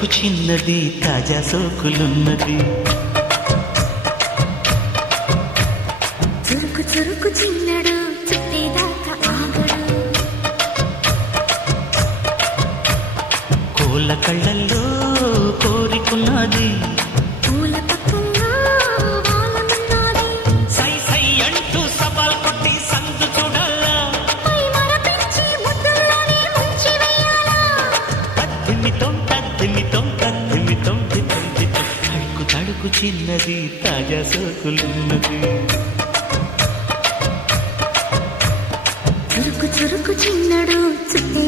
తడుకు చిన్నది తాజా సోకులున్నది. చురుకు చురుకు చిన్నడు చుట్టేదాకా ఆగడు. కోళ్ళ కళ్ళల్లో కోరికున్నది. పూల పక్కల్లో వాలనున్నది. సై సై అంటూ సవాల్ కొట్టి సందు చూడాలా. పై మరపించి ముద్దుల్లోనే ముంచి వెయ్యాలా. తద్దిమితం తద్దిమితం తద్దిమితం దిద్దిమితం. తడుకు తడుకు చిన్నది తాజా సోకులున్నది. చురుకు చురుకు చిన్నడు చుట్టే